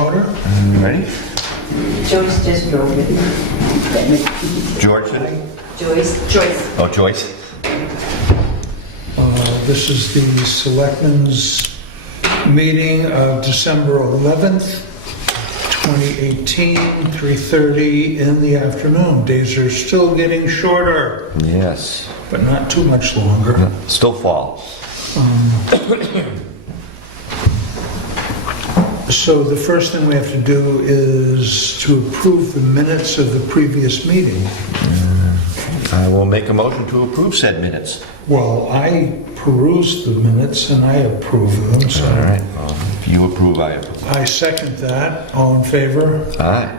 Order? Ready? Joyce just wrote it. George today? Joyce. Oh, Joyce. This is the Selectmen's meeting of December 11th, 2018, 3:30 in the afternoon. Days are still getting shorter, Yes. but not too much longer. Still fall. So the first thing we have to do is to approve the minutes of the previous meeting. I will make a motion to approve said minutes. Well, I perused the minutes and I approve them, so All right. If you approve, I approve. I second that. All in favor? Aye.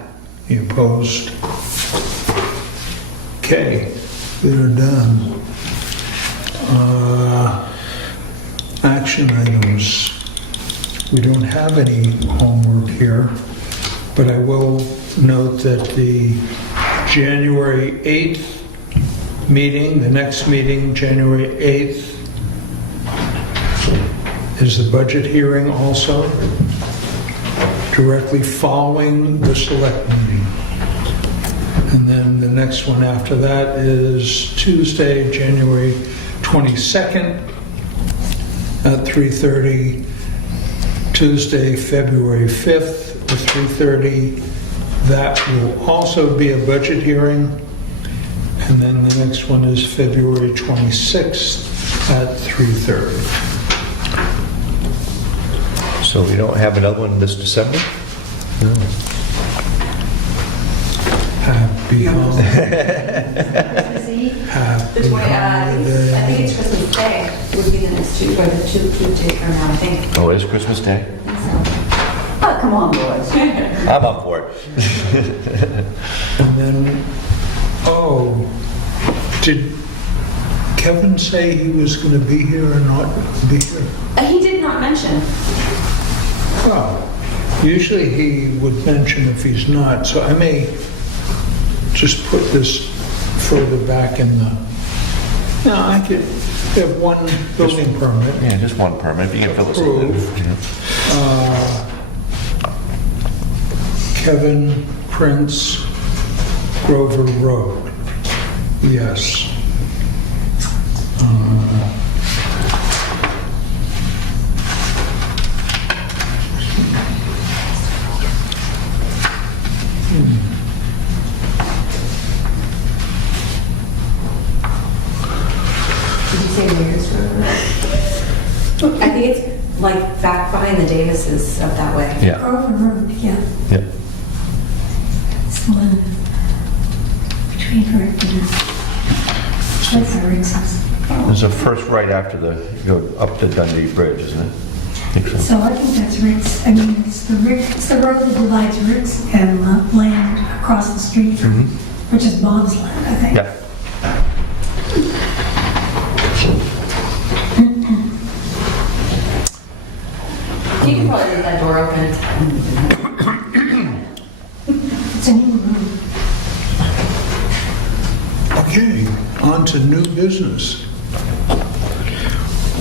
You opposed? Okay, they're done. Action items. We don't have any homework here, but I will note that the January 8th meeting, the next meeting, January 8th, is the budget hearing also, directly following the select meeting. And then the next one after that is Tuesday, January 22nd at 3:30. Tuesday, February 5th at 3:30. That will also be a budget hearing. And then the next one is February 26th at 3:30. So we don't have another one this December? No. Happy holiday. Christmas Eve? Happy The 20, I holiday. think it's Christmas Day would be the next two, or the two from now, I think. Oh, it is Christmas Day? Oh, come on, boys. I'm up for it. And then, oh, did Kevin say he was going to be here or not be here? He did not mention. Well, usually he would mention if he's not, so I may just put this further back in the... No, I could have one building permit. Yeah, just one permit. If you can fill this in. Approved. Kevin Prince, Grover Road. Yes. Did you say Mayor's Road? I think it's like back behind the Davises up that way. Yeah. Grover Road, yeah. Yeah. It's the one between her and Rick's house. There's a first right after the, you go up to Dundee Bridge, isn't it? I think so. So I think that's Rick's, I mean, it's the road that divides Rick's and land across the street from, which is Bob's land, I think. Yeah. You can probably leave that door open. It's a new road. Okay, on to new business.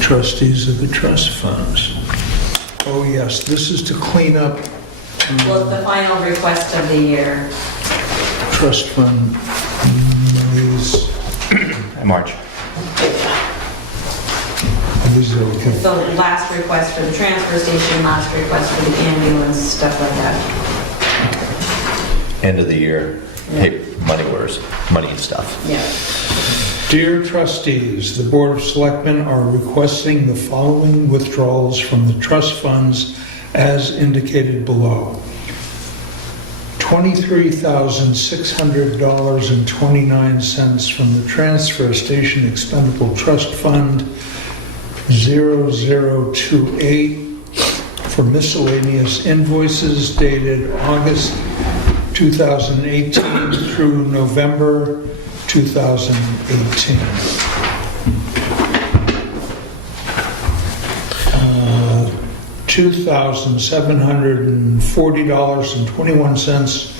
Trustees of the trust funds. Oh yes, this is to clean up Well, it's the final request of the year. trust fund monies. March. These are okay. The last request for the transfer station, last request for the ambulance, stuff like that. End of the year. Hey, money orders, money and stuff. Yeah. Dear trustees, the Board of Selectmen are requesting the following withdrawals from the trust funds as indicated below. $23,600.29 from the Transfer Station Expendable Trust Fund 0028 for miscellaneous invoices dated August 2018 through November 2018. $2,740.21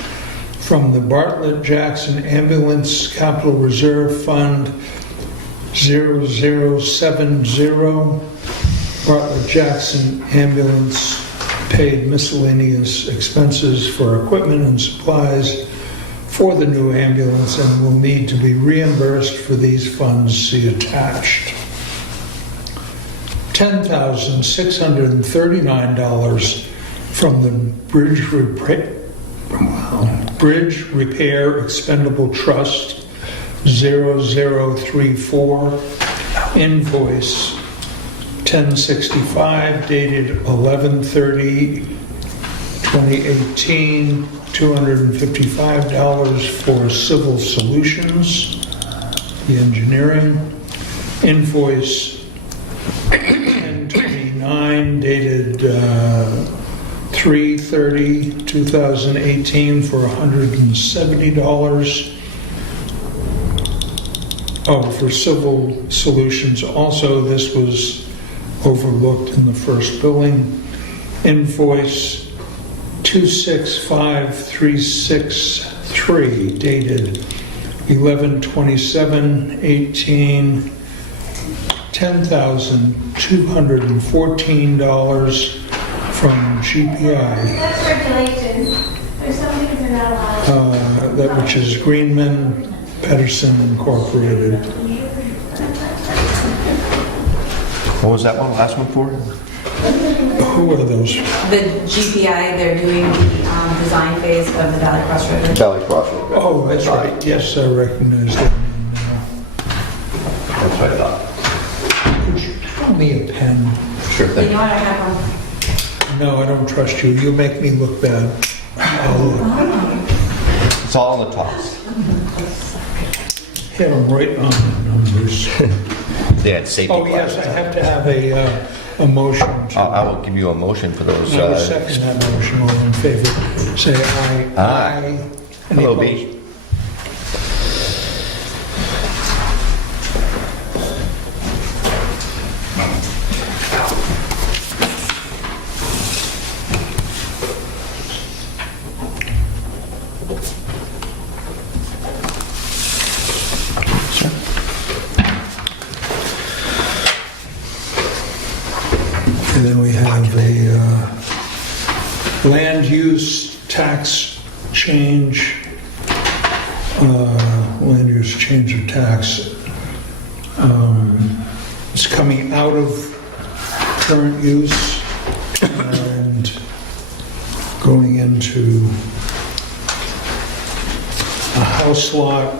from the Bartlett Jackson Ambulance Capital Reserve Fund 0070, Bartlett Jackson Ambulance paid miscellaneous expenses for equipment and supplies for the new ambulance and will need to be reimbursed for these funds, see attached. $10,639 from the Bridge Repair Expendable Trust 0034 invoice 1065 dated 11/30/2018, $255 for Civil Solutions, the engineering. Invoice 1029 dated 3/30/2018 for $170. Oh, for Civil Solutions also, this was overlooked in the first billing. Invoice 265363 dated 11/27/18, $10,214 from GPI, That's regulations. There's some things that are not allowed. that which is Greenman Pedersen Incorporated. What was that one, last one for? Who are those? The GPI, they're doing the design phase of the Valley Cross Road. Valley Crossroad. Oh, that's right. Yes, I recognize that name That's what I thought. now. Could you throw me a pen? Sure You thing. know what, I have one. No, I don't trust you. You'll make me look bad. It's all on the tops. Hit them right on the numbers. They had safety Oh, yes, glasses. I have to have a motion. I will give you a motion for those. I will second that motion. All in favor, say aye. Aye. Any Hello, opposed? B. And then we have a land use tax change, land use change of tax. It's coming out of current use and going into a house lot.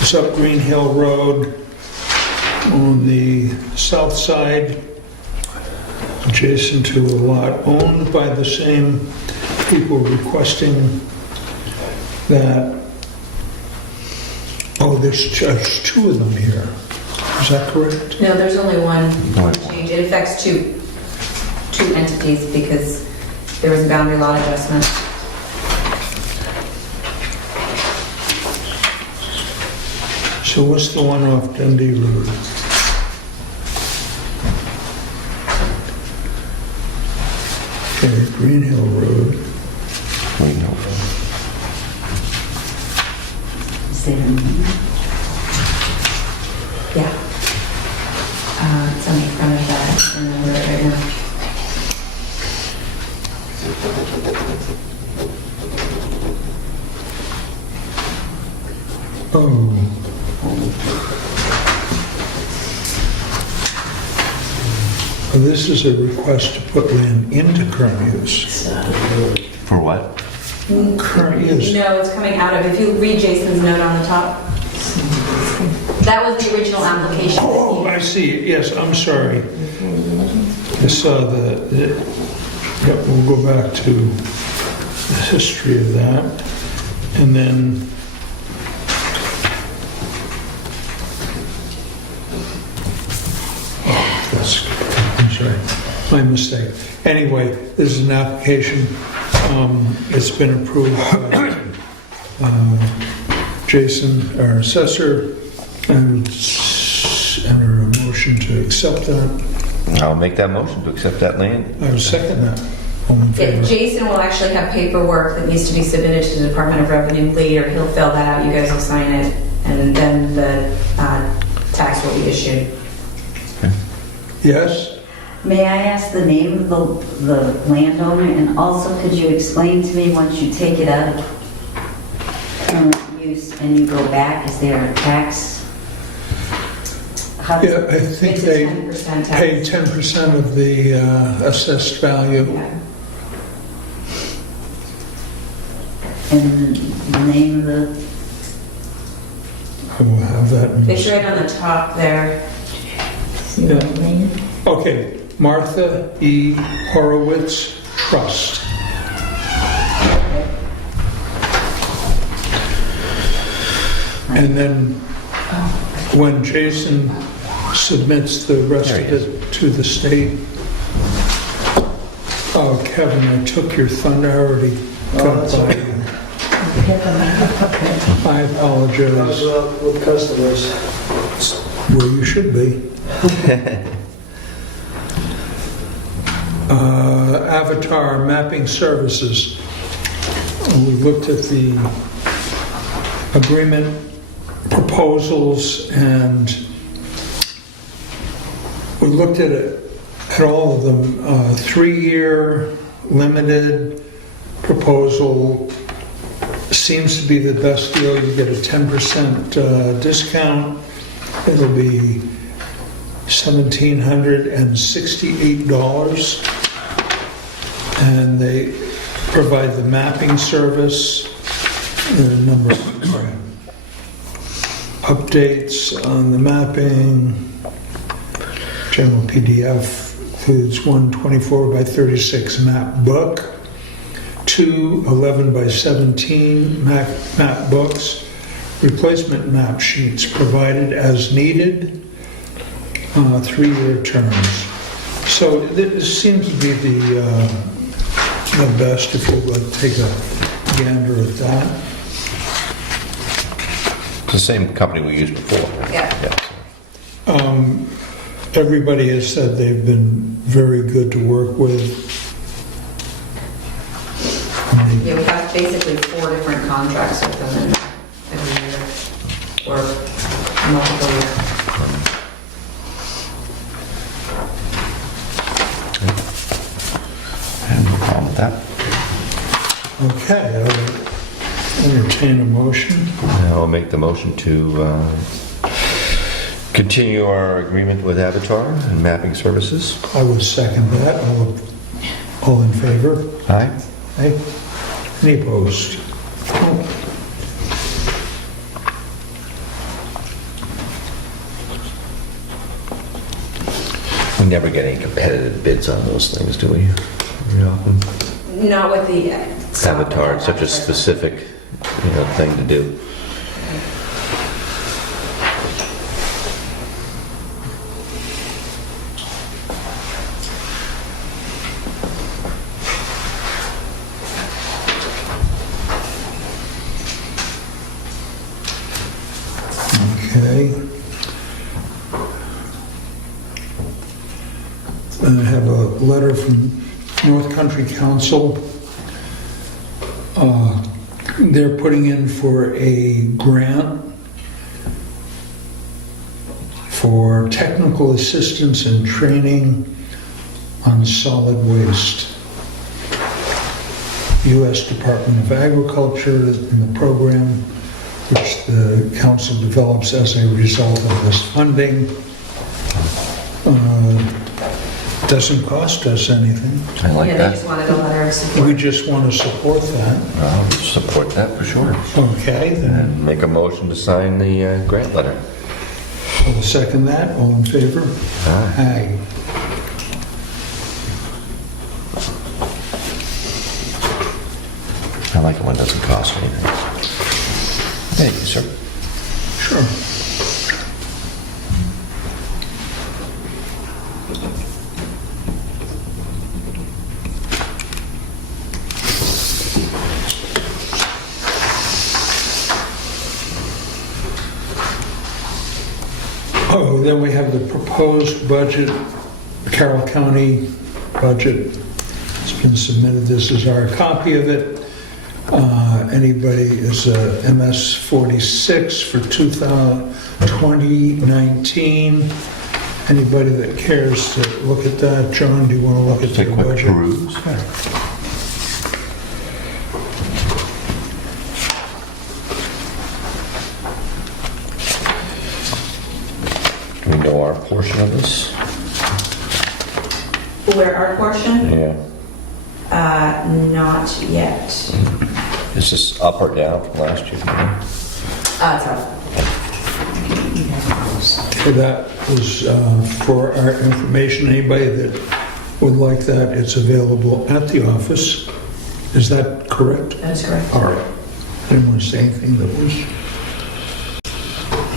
It's up Green Hill Road on the south side, adjacent to a lot owned by the same people requesting that. Oh, there's just two of them here. Is that correct? No, there's only one Right. change. It affects two entities because there was a boundary lot adjustment. So what's the one off Dundee Road? Okay, Green Hill Road. Wait, no. Yeah. It's on the front of that, and then we're right now. Oh. Well, this is a request to put land into current use. For what? Current use. No, it's coming out of, if you read Jason's note on the top, that was the original application. Oh, I see. Yes, I'm sorry. I saw yep, we'll go back to the history of that. And then I'm sorry, my mistake. Anyway, this is an application. It's been approved by Jason, our assessor, and enter a motion to accept that. I'll make that motion to accept that land. I will second that. All in favor? Jason will actually have paperwork that needs to be submitted to the Department of Revenue later. He'll fill that out, you guys will sign it, and then the tax will be issued. Yes? May I ask the name of the landowner? And also, could you explain to me, once you take it out of current use and you go back, is there a tax? How does- Yeah, I think It's a they 10% tax. pay 10% of the assessed value. Yeah. And the name of the, I will have that. It's right on the top there. Yeah. Okay, Martha E. Horowitz Trust. And then when Jason submits the rest There of he is. it to the state. Oh, Kevin, I took your thunder, I already got that's by okay. you. I apologize. With customers. Where you should be. Avatar Mapping Services. We looked at the agreement proposals and we looked at it, at all of them. 3-year limited proposal seems to be the best deal. You get a 10% discount. It'll be $1,768, and they provide the mapping service, the number of updates on the mapping. General PDF includes one 24 by 36 map book, 2 11 by 17 map books, replacement map sheets provided as needed, 3-year terms. So this seems to be the best, if you'd like to take a gander at that. It's the same company we used before. Yeah. Everybody has said they've been very good to work with. Yeah, we have basically 4 different contracts with them in every year, or multiple years. I have no problem with that. Okay, I'll entertain a motion. I'll make the motion to continue our agreement with Avatar and mapping services. I would second that. All in favor? Aye. Aye. Any opposed? We never get any competitive bids on those things, do we? Very often. Not with the... Avatar, it's such a specific, thing to do. Okay. And I have a letter from North Country Council. They're putting in for a grant for technical assistance and training on solid waste. U.S. Department of Agriculture in the program, which the council develops as a result of this funding. Doesn't cost us anything. I like Yeah, they that. just wanted a letter of support. We just want to support that. I'll support that for sure. Okay, then And make a motion to sign the grant letter. I'll second that. All in favor? Aye. Aye. I like it when it doesn't cost anything. Thank you, sir. Sure. Oh, then we have the proposed budget, Carroll County budget. It's been submitted. This is our copy of it. Anybody is MS 46 for 2019, Anybody that cares to look at that? John, do you want to look at Just a the quick budget? peruse. Do we know our portion of this? Where our portion? Yeah. Not yet. Is this up or down from last year? It's up. So that was for our information. Anybody that would like that, it's available at the office. Is that correct? That's correct. All right. I didn't want to say anything that was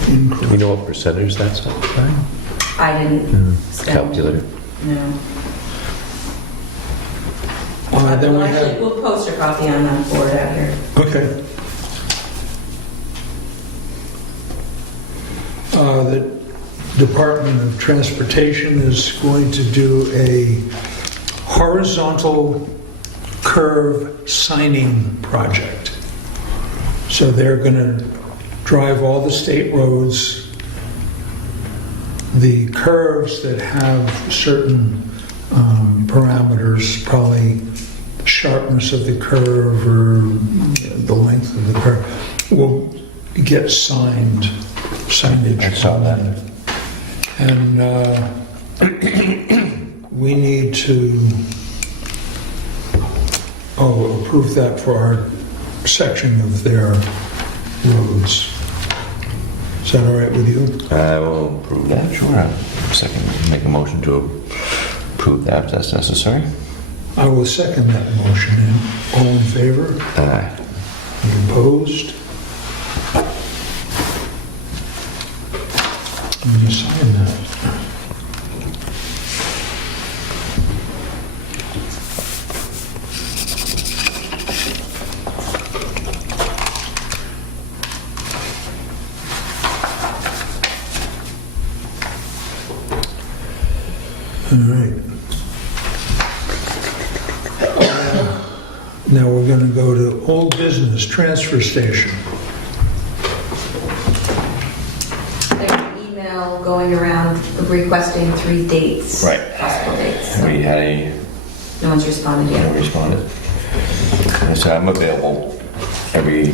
Do we incorrect. know what percentage that's at? I didn't spend. Calculator. No. Then we Actually, have, we'll post a copy on that board out here. okay. The Department of Transportation is going to do a horizontal curve signing project. So they're going to drive all the state roads, the curves that have certain parameters, probably sharpness of the curve or the length of the curve, will get signage. I saw that. And we need to approve that for our section of their roads. Is that all right with you? I will approve that, sure. Second, make a motion to approve that if that's necessary. I will second that motion. And all in favor? Aye. Any opposed? When you sign that. All right. Now we're going to go to old business, transfer station. There's an email going around requesting 3 dates. Right. Possible dates. We had No one's responded no yet. responded. So I'm available every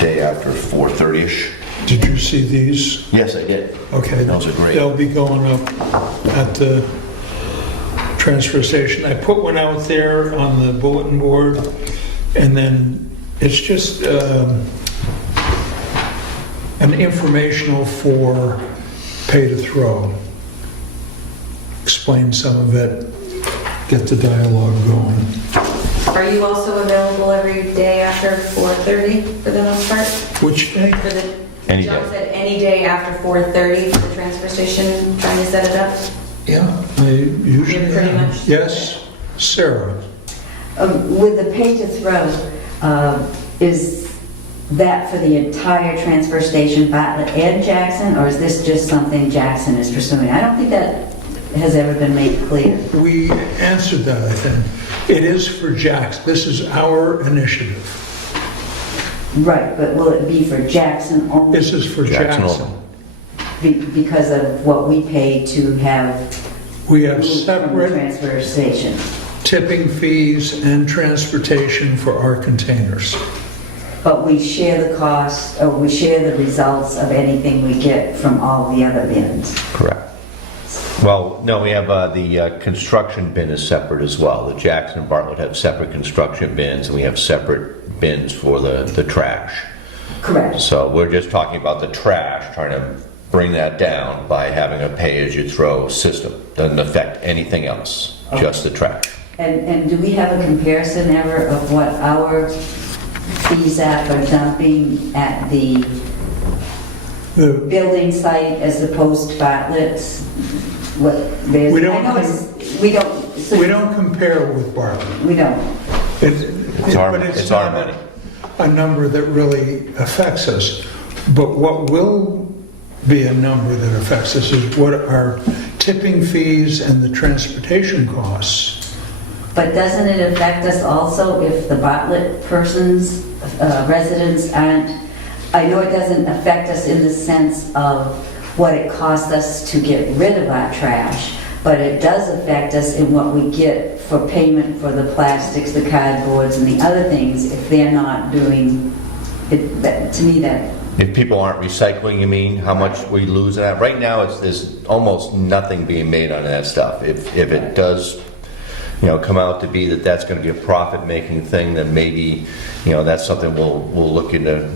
day after 4:30ish. Did you see these? Yes, I did. Okay. Those are great. They'll be going up at the transfer station. I put one out there on the bulletin board, and then it's just an informational for pay to throw. Explain some of it, get the dialogue going. Are you also available every day after 4:30 for the most part? Which day? For the, Any John day. said any day after 4:30 for the transfer station, trying to set it up? Yeah, I usually You're pretty am. much- Yes, Sarah. With the pay to throw, is that for the entire transfer station, Bartlett and Jackson, or is this just something Jackson is pursuing? I don't think that has ever been made clear. We answered that, I think. It is for Jackson. This is our initiative. Right, but will it be for Jackson only? This is for Jackson Jackson. only. Because of what we pay to have We have moved from the separate transfer station? tipping fees and transportation for our containers. But we share the cost, or we share the results of anything we get from all the other bins. Correct. Well, no, we have the construction bin is separate as well. The Jackson and Bartlett have separate construction bins, and we have separate bins for the trash. Correct. So we're just talking about the trash, trying to bring that down by having a pay-as-you-throw system. Doesn't affect anything else, just the trash. And do we have a comparison ever of what our fees are for dumping at the The- building site as opposed to Bartlett's? What, there's, We don't I know it's, we don't. so- We don't compare with Bartlett. We don't. It's our- But it's our not money. a number that really affects us. But what will be a number that affects us is what our tipping fees and the transportation costs. But doesn't it affect us also if the Bartlett persons, residents aren't, I know it doesn't affect us in the sense of what it costs us to get rid of our trash, but it does affect us in what we get for payment for the plastics, the cardboards, and the other things if they're not doing it. To me, that If people aren't recycling, you mean, how much we lose on that? Right now, there's almost nothing being made on that stuff. If it does, come out to be that's going to be a profit-making thing, then maybe, that's something we'll look into,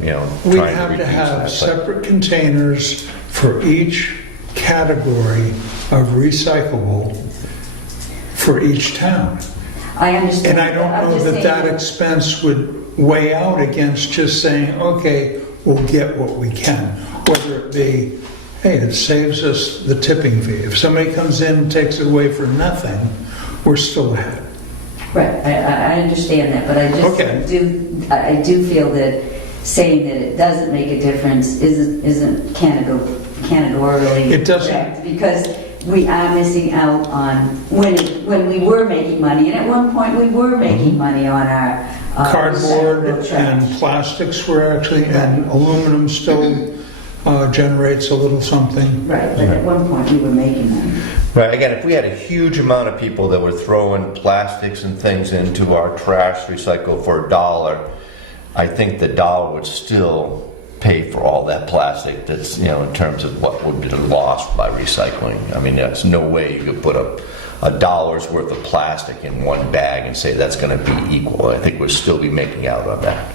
We trying to have to reduce have that. separate containers for each category of recyclable for each town. I understand. And I don't I'm know just that saying- that expense would weigh out against just saying, okay, we'll get what we can. Whether it be, hey, it saves us the tipping fee. If somebody comes in and takes it away for nothing, we're still ahead. Right, I understand that, but I Okay. I do feel that saying that it doesn't make a difference isn't categorically It doesn't. correct, because we are missing out on when we were making money, and at one point we were making money on our Cardboard recyclable trash. and plastics were actually, and aluminum still generates a little something. Right, but at one point we were making them. Right, again, if we had a huge amount of people that were throwing plastics and things into our trash recycle for $1, I think the dollar would still pay for all that plastic that's, in terms of what would be lost by recycling. I mean, there's no way you could put a dollar's worth of plastic in one bag and say that's going to be equal. I think we'll still be making out on that.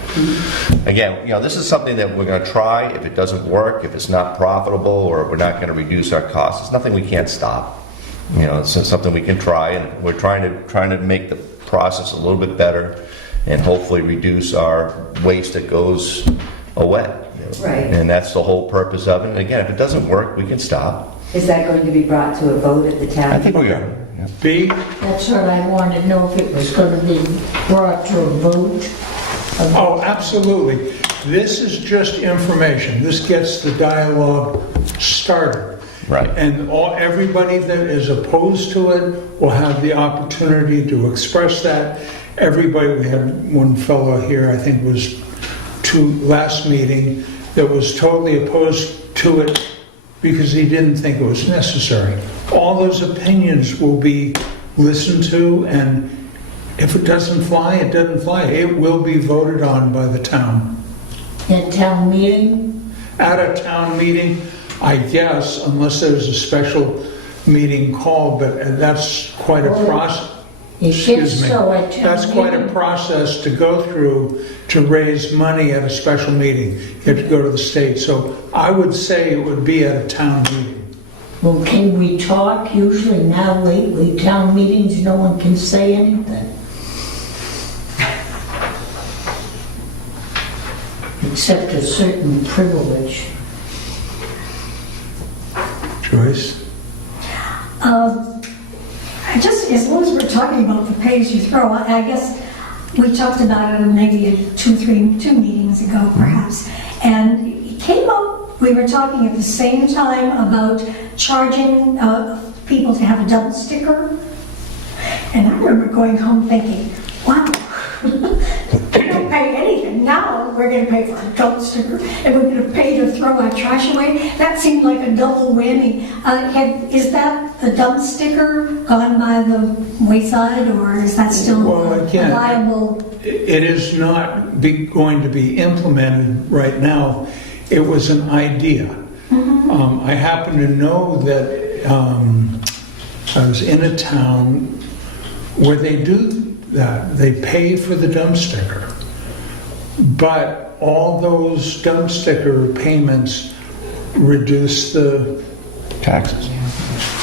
Again, this is something that we're going to try. If it doesn't work, if it's not profitable, or we're not going to reduce our costs, it's nothing we can't stop. It's something we can try, and we're trying to make the process a little bit better, and hopefully reduce our waste that goes away. Right. And that's the whole purpose of it. And again, if it doesn't work, we can stop. Is that going to be brought to a vote at the town? I think we are. Yeah. B, That's what I wanted to know, if it was going to be brought to a vote. oh, absolutely. This is just information. This gets the dialogue started. Right. And everybody that is opposed to it will have the opportunity to express that. Everybody, we had one fellow here, I think was last meeting, that was totally opposed to it because he didn't think it was necessary. All those opinions will be listened to, and if it doesn't fly, it doesn't fly. It will be voted on by the town. At town meeting, At a town meeting, I guess, unless there's a special meeting called, but that's quite a process. it Excuse gets me. so at town That's quite a meeting. process to go through to raise money at a special meeting. You have to go to the state. So I would say it would be at a town meeting. Well, can we talk? Usually now lately, town meetings, no one can say anything. Except a certain privilege. Joyce? As long as we're talking about the pay-as-you-throw, I guess we talked about it maybe two meetings ago perhaps, and it came up, we were talking at the same time about charging people to have a double sticker, and I remember going home thinking, wow, we don't pay anything. Now we're going to pay for a double sticker, and we're going to pay to throw our trash away. That seemed like a double whammy. Is that the dump sticker gone by the wayside, or is that still Well, a again, viable? It is not going to be implemented right now. It was an idea. I happen to know that I was in a town where they do that. They pay for the dump sticker. But all those dump sticker payments reduce the Taxes.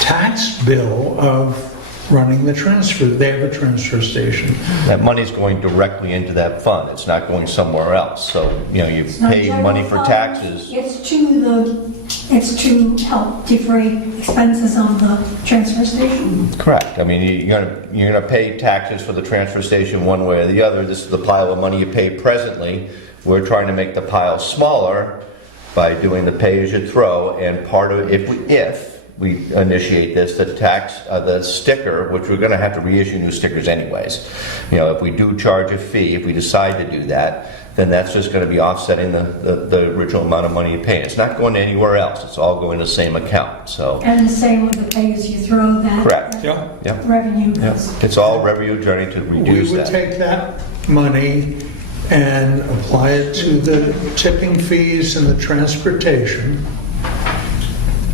tax bill of running the transfer. They have a transfer station. That money's going directly into that fund. It's not going somewhere else. So, you It's not pay money for general fund. taxes. It's to help defray expenses of the transfer station. Correct. I mean, you're gonna pay taxes for the transfer station one way or the other. This is the pile of money you pay presently. We're trying to make the pile smaller by doing the pay-as-you-throw, and part of if we initiate this, the sticker, which we're gonna have to reissue new stickers anyways. You know, if we do charge a fee, if we decide to do that, then that's just gonna be offsetting the original amount of money you pay. It's not going anywhere else, it's all going to the same account, so. And the same with the pay-as-you-throw, that Correct. Yeah. Yeah. revenue Yeah, goes. it's all revenue journey to We reduce would that. take that money and apply it to the tipping fees and the transportation.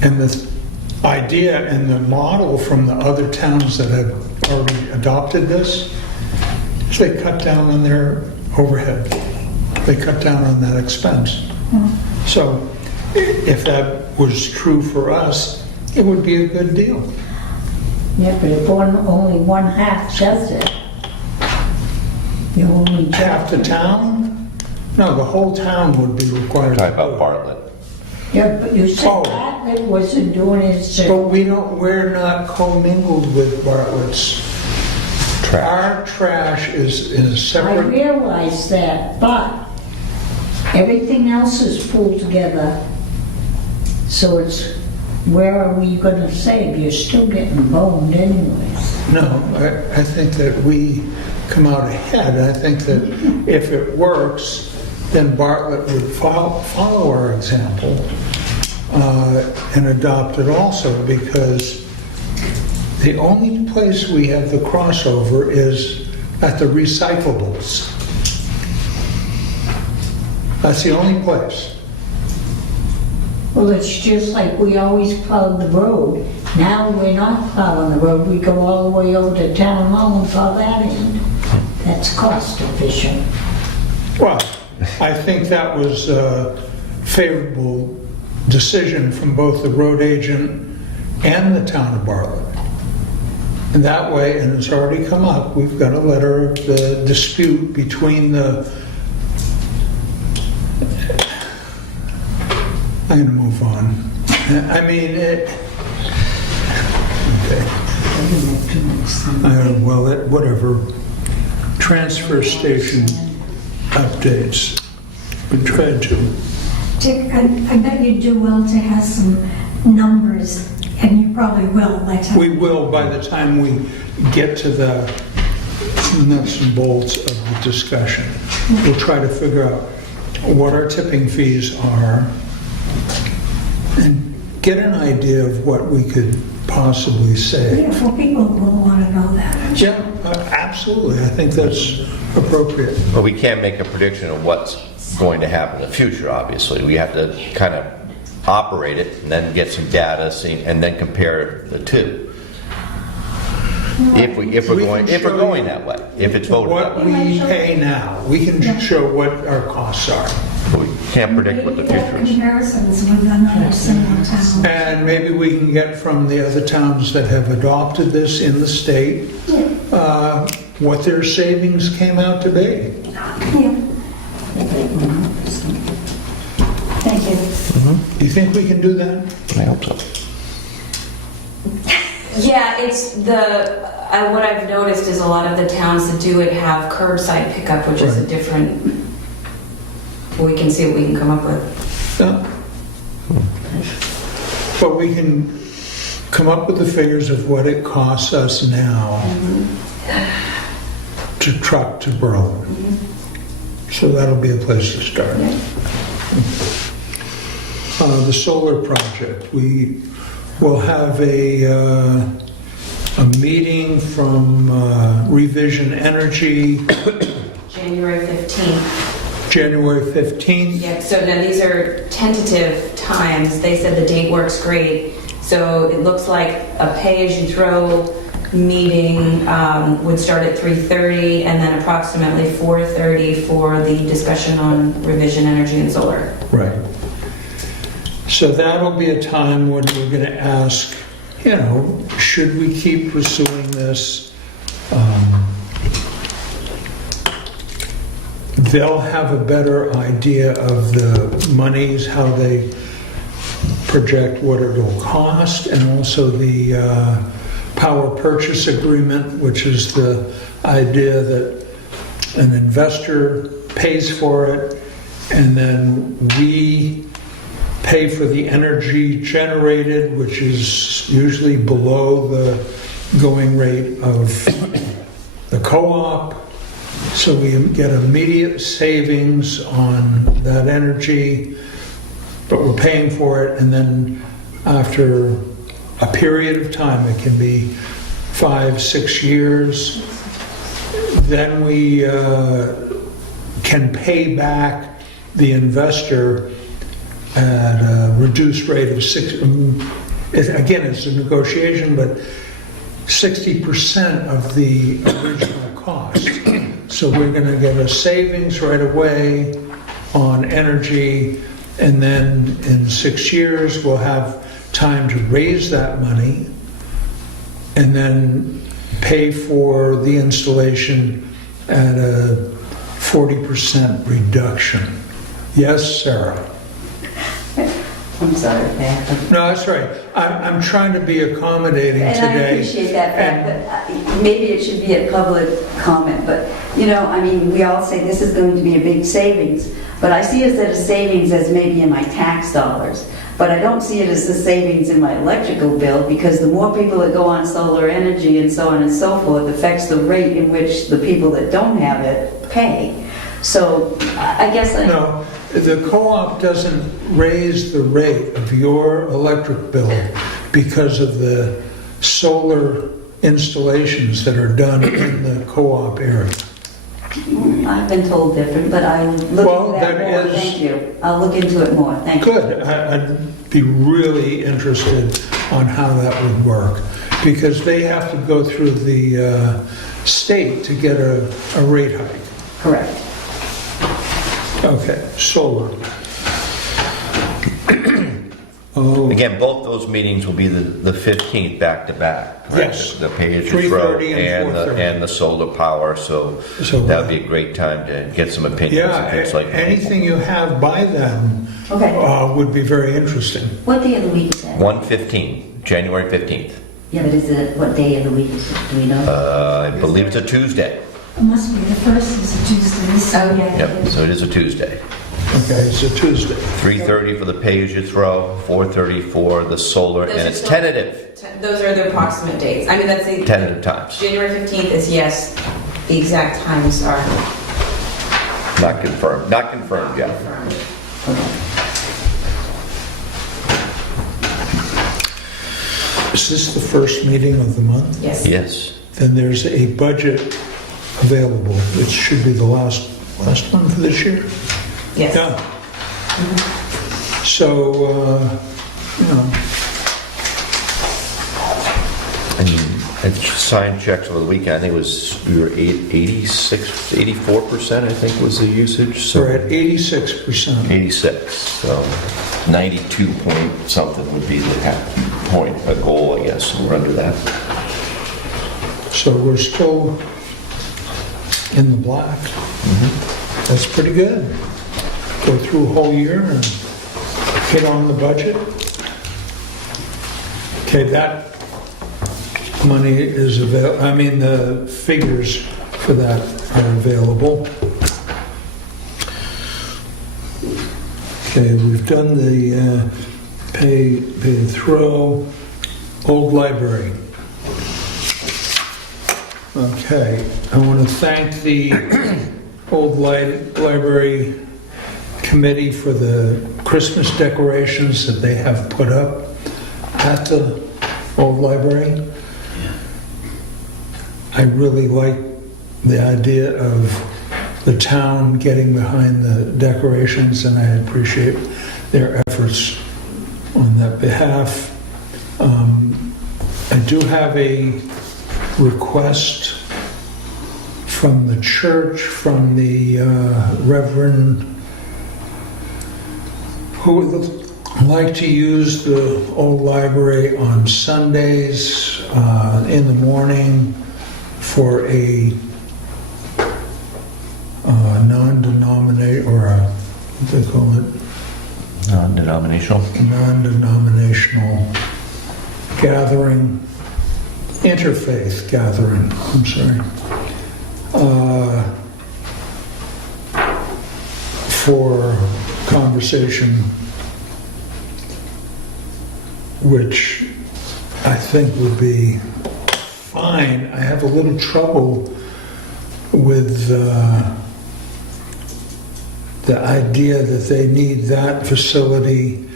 And the idea and the model from the other towns that have already adopted this is they cut down on their overhead. They cut down on that expense. So if that was true for us, it would be a good deal. Yeah, but if only one half does it, you only Half the town? No, the whole town would be required to Talk do about it. Bartlett. Yeah, but you said Oh. Bartlett wasn't doing it, But so we're not commingled with Bartlett's. Trash. Our trash is in a I separate, realize that, but everything else is pulled together. So it's, where are we gonna save? You're still getting boned anyways. no, I think that we come out ahead. I think that if it works, then Bartlett would follow our example and adopt it also, because the only place we have the crossover is at the recyclables. That's the only place. Well, it's just like we always plowed the road. Now we're not plowing the road. We go all the way over to town hall and plow that in. That's cost efficient. Well, I think that was a favorable decision from both the road agent and the town of Bartlett. And that way, and it's already come up, we've got a letter of the dispute between the... I'm going to move on. I mean, okay. Well, whatever. Transfer station updates. We tried to. Dick, I bet you'd do well to have some numbers, and you probably will by the time. We will by the time we get to the nuts and bolts of the discussion. We'll try to figure out what our tipping fees are and get an idea of what we could possibly say. Beautiful people will want to know that. Yeah, absolutely. I think that's appropriate. But we can't make a prediction of what's going to happen in the future, obviously. We have to kind of operate it and then get some data and then compare the two. If we're going that way, if it's voted that What way. we pay now, we can show what our costs are. But we can't predict what the Maybe get future is. comparisons with another similar town. And maybe we can get from the other towns that have adopted this in the state, what their savings came out to be. Yeah. Thank you. Do you think we can do that? I hope so. Yeah, it's what I've noticed is a lot of the towns that do it have curbside pickup, which is a Right. different, we can see what we can come up with. Yeah. But we can come up with the figures of what it costs us now to truck to Berlin. So that'll be a place to start. The solar project, we will have a meeting from Revision Energy, January 15th. January 15th. Yeah, so now these are tentative times. They said the date works great. So it looks like a pay-as-you-throw meeting would start at 3:30 and then approximately 4:30 for the discussion on revision energy and solar. Right. So that'll be a time when we're going to ask, should we keep pursuing this? They'll have a better idea of the monies, how they project what it'll cost, and also the power purchase agreement, which is the idea that an investor pays for it, and then we pay for the energy generated, which is usually below the going rate of the co-op. So we get immediate savings on that energy, but we're paying for it, and then after a period of time, it can be 5-6 years, then we can pay back the investor at a reduced rate of again, it's a negotiation, but 60% of the original cost. So we're going to get a savings right away on energy, and then in 6 years we'll have time to raise that money and then pay for the installation at a 40% reduction. Yes, Sarah? I'm sorry, Pat. No, that's right. I'm trying to be accommodating And today. I appreciate that, Pat, but maybe it should be a public comment, but, you know, I mean, we all say this is going to be a big savings, but I see it as a savings as maybe in my tax dollars, but I don't see it as the savings in my electrical bill, because the more people that go on solar energy and so on and so forth affects the rate in which the people that don't have it pay. So I guess No, the co-op doesn't raise the rate of your electric bill because of the solar installations that are done in the co-op area. I've been told different, but I'll look Well, into that that more. is- Thank you. I'll look into it more. Thank you. Good. I'd be really interested on how that would work, because they have to go through the state to get a rate hike. Correct. Okay, solar. Oh, Again, both those meetings will be the 15th back to back. correct? Yes. The pay as you 3:30 throw and 4:30. and the solar power, so So- that would be a great time to get some opinions yeah, and things like that. anything you have by then Okay. would be very interesting. What day of the week is that? 1/15, January 15th. Yeah, but is it, what day of the week is it? Do we know? I believe it's a Tuesday. It must be the first is a Tuesday, so. Oh, yeah. Yep, so it is a Tuesday. Okay, it's a Tuesday. 3:30 for the pay-as-you-throw, 4:30 for the solar, and it's tentative, Those are the approximate dates. I mean, that's the, tentative times. January 15th is yes, the exact times are Not confirmed yet. confirmed. Is this the first meeting of the month? Yes. Yes. Then there's a budget available. It should be the last one for this year? Yes. Yeah. So, you know, I mean, I signed checks over the weekend. I think it was, we were 86, 84%, I think was the usage. So we're at 86%. 86, so 92 point something would be the point, a goal, I guess. We're under that. So we're still in the black. That's pretty good. Go through a whole year and hit on the budget. Okay, that money is available, I mean, the figures for that are available. Okay, we've done the pay throw, old library. Okay, I want to thank the old library committee for the Christmas decorations that they have put up at the old library. I really like the idea of the town getting behind the decorations, and I appreciate their efforts on that behalf. I do have a request from the church, from the Reverend, who would like to use the old library on Sundays in the morning for a non-denominational, or what do they call it? Non-denominational. Non-denominational gathering, interfaith gathering, I'm sorry, for conversation which I think would be fine. I have a little trouble with the idea that they need that facility.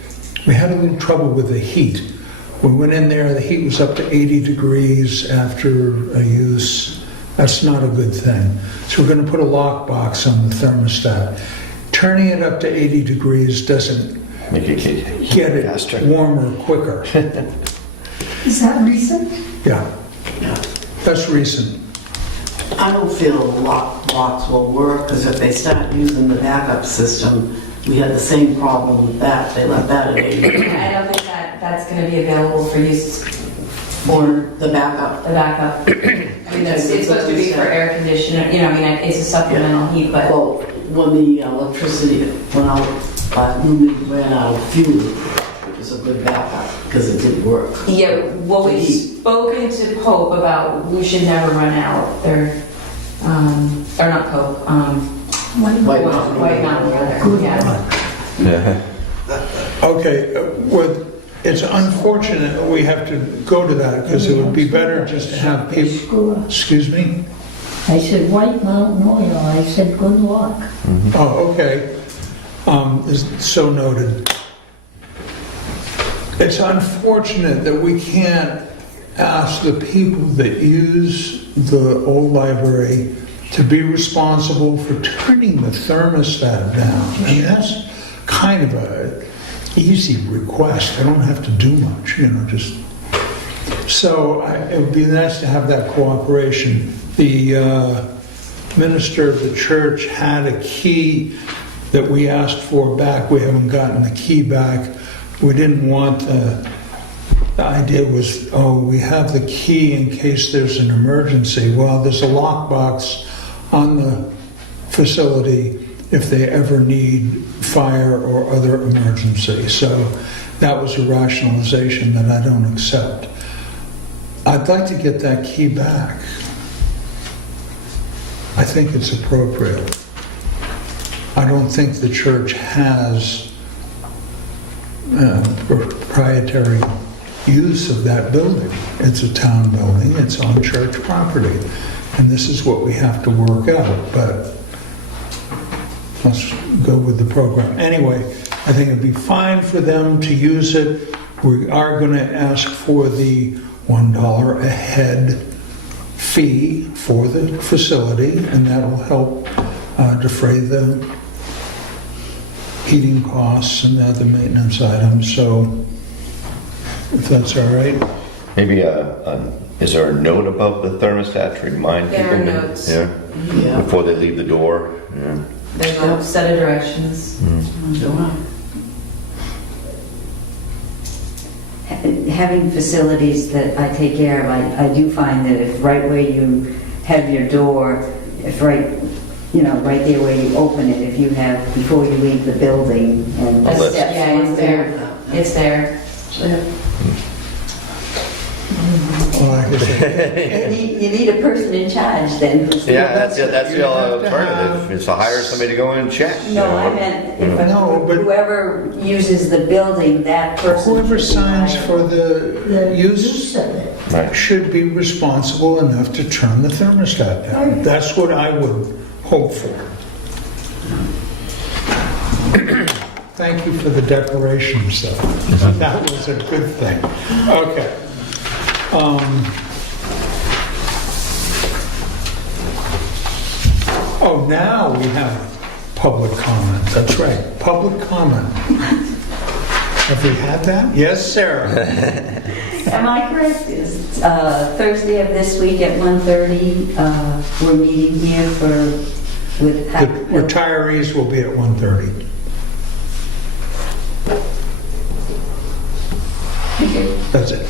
We had a little trouble with the heat. We went in there, the heat was up to 80 degrees after a use. That's not a good thing. So we're going to put a lockbox on the thermostat. Turning it up to 80 degrees doesn't Make it get it faster. warmer quicker. Is that recent? Yeah, that's recent. I don't feel lockbox will work, because if they start using the backup system, we had the same problem with that. They left that at 80 I don't think that's going to be available for use for the backup. the backup. I mean, it's supposed to be for air conditioner, you know, I mean, it's a supplemental heat, but Well, when the electricity went out, when we ran out of fuel, it was a good backup, because it did work. yeah, well, we've spoken to Pope about we should never run out. They're, or not Pope, White White Mountain, rather, yeah. Okay, well, it's unfortunate we have to go to that because it would be better just to have people, excuse me? I said, White Mountain Oil. I said, good luck. Oh, okay. So noted. It's unfortunate that we can't ask the people that use the old library to be responsible for turning the thermostat down. I mean, that's kind of a easy request. I don't have to do much, you know, just... So it would be nice to have that cooperation. The minister of the church had a key that we asked for back. We haven't gotten the key back. We didn't want the idea was, oh, we have the key in case there's an emergency. Well, there's a lockbox on the facility if they ever need fire or other emergency. So that was a rationalization that I don't accept. I'd like to get that key back. I think it's appropriate. I don't think the church has proprietary use of that building. It's a town building, it's on church property, and this is what we have to work out, but let's go with the program. Anyway, I think it'd be fine for them to use it. We are going to ask for the $1 a head fee for the facility, and that'll help defray the heating costs and other maintenance items. So, if that's all right. Maybe is there a note above the thermostat to remind There people? are notes. Yeah. Yeah. Before they leave the door. Yeah. There's a set of directions. Having facilities that I take care of, I do find that if right where you have your door, if right there where you open it, if you have, before you leave the building, and A list. Yeah, it's there. It's there. Well, like I said, You need a person in charge then. Yeah, that's the alternative. Is to hire somebody to go in and check. No, I meant if No, but- whoever uses the building, that person. whoever should be signs liable. for the use of it. Right. should be responsible enough to turn the thermostat down. That's what I would hope for. Thank you for the decorations, though. That was a good thing. Okay. Oh, now we have public comment. That's right, public comment. Have we had that? Yes, Sarah. Am I correct? Is Thursday of this week at 1:30, we're meeting here with The retirees will be at 1:30. That's it.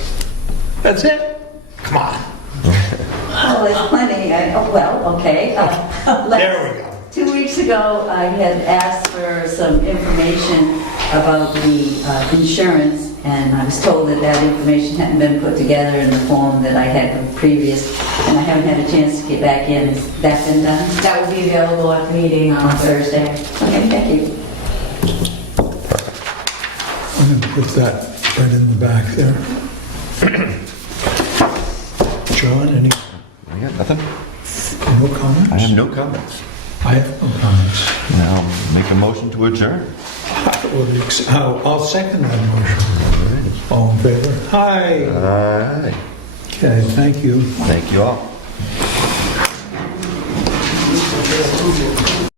That's it? Come on. Oh, there's plenty. Okay. There we go. 2 weeks ago, I had asked for some information about the insurance, and I was told that that information hadn't been put together in the form that I had from previous, and I haven't had a chance to get back in. Has that been done? That will be available at the meeting on Thursday. Okay, thank you. I'm going to put that right in the back there. John, any, I got nothing. no comments? I have no comments. I have no comments. Now, make a motion to adjourn. I'll second that motion. All in favor? Aye. Aye. Okay, thank you. Thank you all.